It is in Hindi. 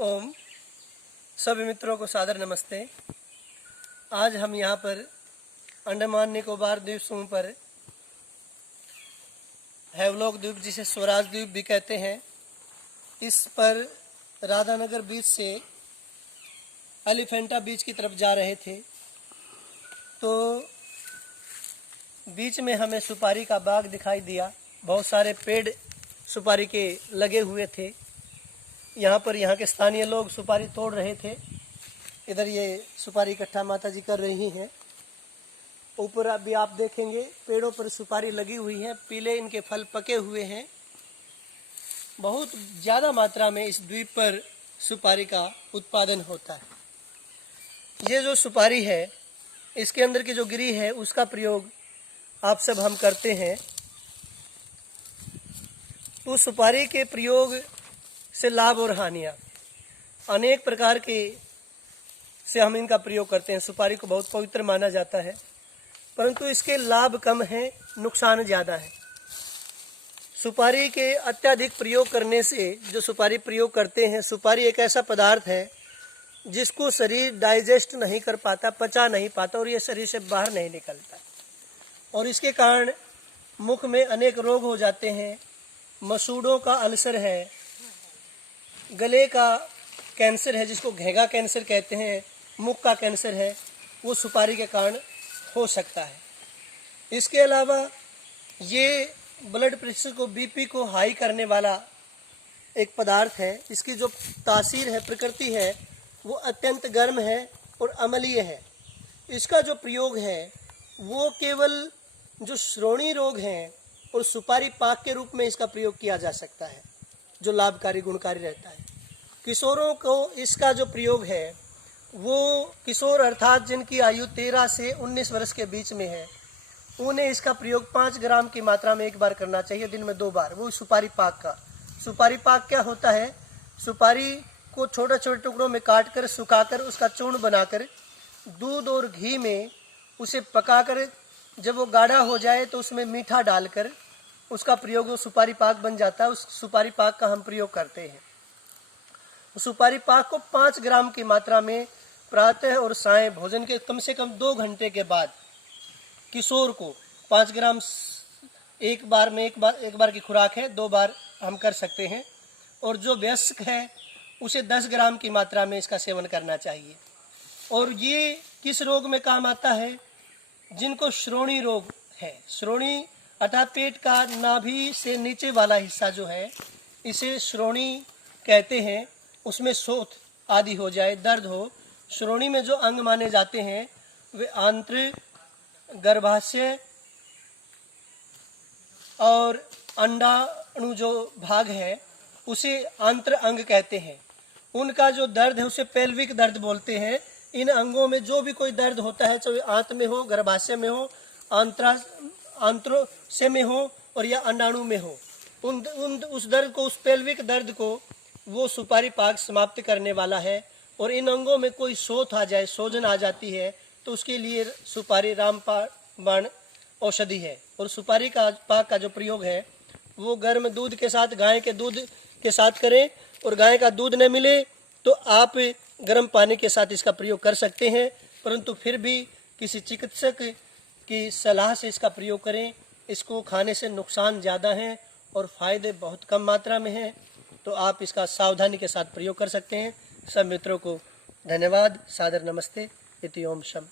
ओम। सभी मित्रों को सादर नमस्ते। आज हम यहाँ पर अंडमान निकोबार द्वीप समूह पर हैवलॉक द्वीप, जिसे स्वराज द्वीप भी कहते हैं, इस पर राधानगर बीच से एलिफेंटा बीच की तरफ जा रहे थे तो बीच में हमें सुपारी का बाग दिखाई दिया। बहुत सारे पेड़ सुपारी के लगे हुए थे। यहाँ के स्थानीय लोग सुपारी तोड़ रहे थे। इधर ये सुपारी इकट्ठा माता जी कर रही हैं। ऊपर अभी आप देखेंगे पेड़ों पर सुपारी लगी हुई है, पीले इनके फल पके हुए हैं। बहुत ज़्यादा मात्रा में इस द्वीप पर सुपारी का उत्पादन होता है। ये जो सुपारी है, इसके अंदर की जो गिरी है, उसका प्रयोग आप सब हम करते हैं। तो सुपारी के प्रयोग से लाभ और हानियाँ अनेक प्रकार के से हम इनका प्रयोग करते हैं। सुपारी को बहुत पवित्र माना जाता है, परंतु इसके लाभ कम हैं, नुकसान ज़्यादा है। सुपारी के अत्यधिक प्रयोग करने से जो सुपारी प्रयोग करते हैं, सुपारी एक ऐसा पदार्थ है जिसको शरीर डाइजेस्ट नहीं कर पाता, पचा नहीं पाता और ये शरीर से बाहर नहीं निकलता, और इसके कारण मुख में अनेक रोग हो जाते हैं। मसूड़ों का अल्सर है, गले का कैंसर है जिसको घेंगा कैंसर कहते हैं, मुख का कैंसर है, वो सुपारी के कारण हो सकता है। इसके अलावा ये ब्लड प्रेशर को, बीपी को हाई करने वाला एक पदार्थ है। इसकी जो तासीर है, प्रकृति है, वो अत्यंत गर्म है और अम्लीय है। इसका जो प्रयोग है वो केवल जो श्रोणी रोग हैं और सुपारी पाक के रूप में इसका प्रयोग किया जा सकता है, जो लाभकारी गुणकारी रहता है। किशोरों को इसका जो प्रयोग है, वो किशोर अर्थात जिनकी आयु 13 से 19 वर्ष के बीच में है, उन्हें इसका प्रयोग 5 ग्राम की मात्रा में एक बार करना चाहिए, दिन में 2 बार। वो सुपारी पाक का। सुपारी पाक क्या होता है? सुपारी को छोटे छोटे टुकड़ों में काट कर, सुखाकर, उसका चूर्ण बनाकर दूध और घी में उसे पकाकर जब वो गाढ़ा हो जाए तो उसमें मीठा डालकर उसका प्रयोग, वो सुपारी पाक बन जाता है। उस सुपारी पाक का हम प्रयोग करते हैं। सुपारी पाक को 5 ग्राम की मात्रा में प्रातः और सायं भोजन के कम से कम 2 घंटे के बाद किशोर को 5 ग्राम एक बार की खुराक है, 2 बार हम कर सकते हैं। और जो वयस्क है उसे 10 ग्राम की मात्रा में इसका सेवन करना चाहिए। और ये किस रोग में काम आता है? जिनको श्रोणी रोग है। श्रोणी अर्थात पेट का नाभि से नीचे वाला हिस्सा जो है, इसे श्रोणी कहते हैं। उसमें शोथ आदि हो जाए, दर्द हो, श्रोणी में जो अंग माने जाते हैं वे आंत्र, गर्भाशय और अंडाणु जो भाग है उसे आंत्र अंग कहते हैं। उनका जो दर्द है उसे पेल्विक दर्द बोलते हैं। इन अंगों में जो भी कोई दर्द होता है, चाहे आंत में हो, गर्भाशय में हो, आंत्रोशय में हो और या अंडाणु में हो, उस दर्द को, उस पेल्विक दर्द को वो सुपारी पाक समाप्त करने वाला है। और इन अंगों में कोई शोथ आ जाए, सूजन आ जाती है, तो उसके लिए सुपारी रामबाण औषधि है। और सुपारी का पाक का जो प्रयोग है वो गर्म दूध के साथ, गाय के दूध के साथ करें। और गाय का दूध न मिले तो आप गर्म पानी के साथ इसका प्रयोग कर सकते हैं, परंतु फिर भी किसी चिकित्सक की सलाह से इसका प्रयोग करें। इसको खाने से नुकसान ज़्यादा हैं और फायदे बहुत कम मात्रा में हैं, तो आप इसका सावधानी के साथ प्रयोग कर सकते हैं। सब मित्रों को धन्यवाद, सादर नमस्ते। इति ओम शम।